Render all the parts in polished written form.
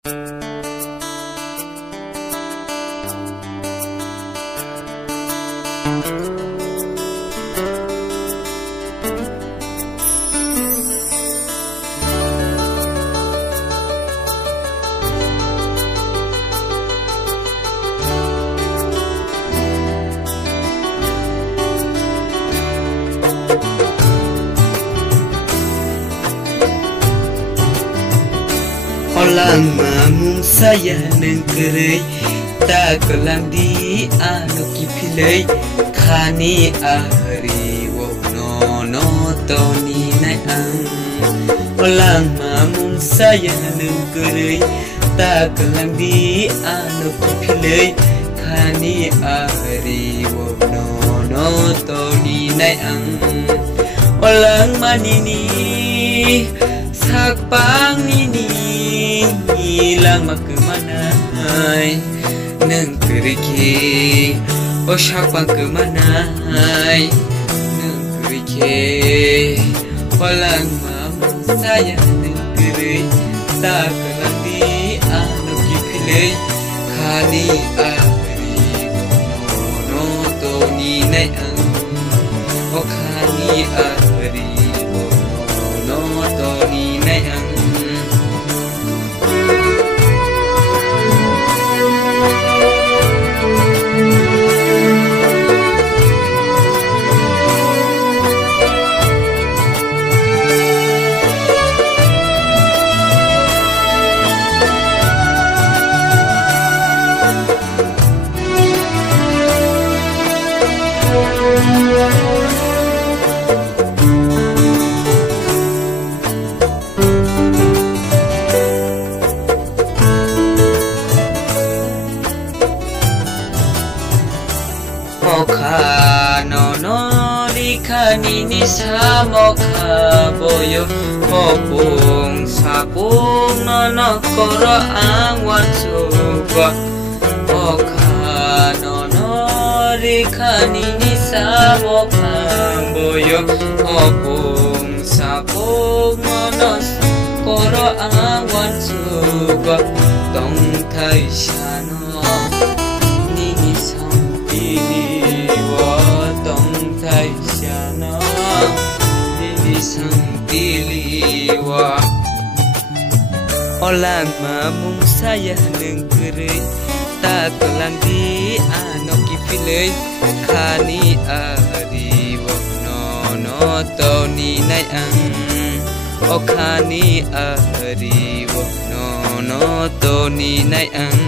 Orang mamung saya nengkerai tak kelam di anu kipilai kani ahri wo no toni nai ang. Orang mamung saya nengkerai tak kelam di anu kipilai kani ahri wo no toni nai ang. Orang manini sakpang ini hilang kemana nengkerike oh siapa kemana nengkerike walang mamang saya nengkere tak kelandi anu kipilai kani ahri no toni nai ang oh kani ahri no toni nai ang. Mokha no dikani ni sa mokha boyo kopung sapung no koro angwan suba. Mokha no dikani ni sa mokha boyo kopung sapung no koro angwan suba. Tong thai shano ni Diliwa Orang mamung saya nengkerai tak kelang di anu kipilai kani ahri wo no toni nai ang. Oh kani ahri wo no toni nai ang.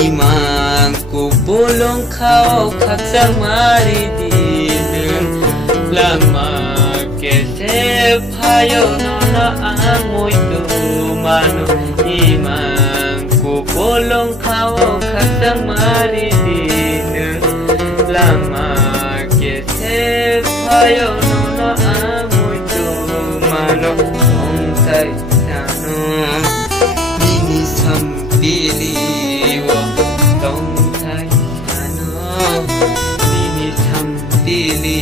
Imangku bolong kau kaksa mari dineng lama kesep hayo nona amoy dumano. Imangku bolong kau kaksa mari dineng lama kesep hayo nona amoy dumano. Ong say sano nini sampili tong thai ano nini sampili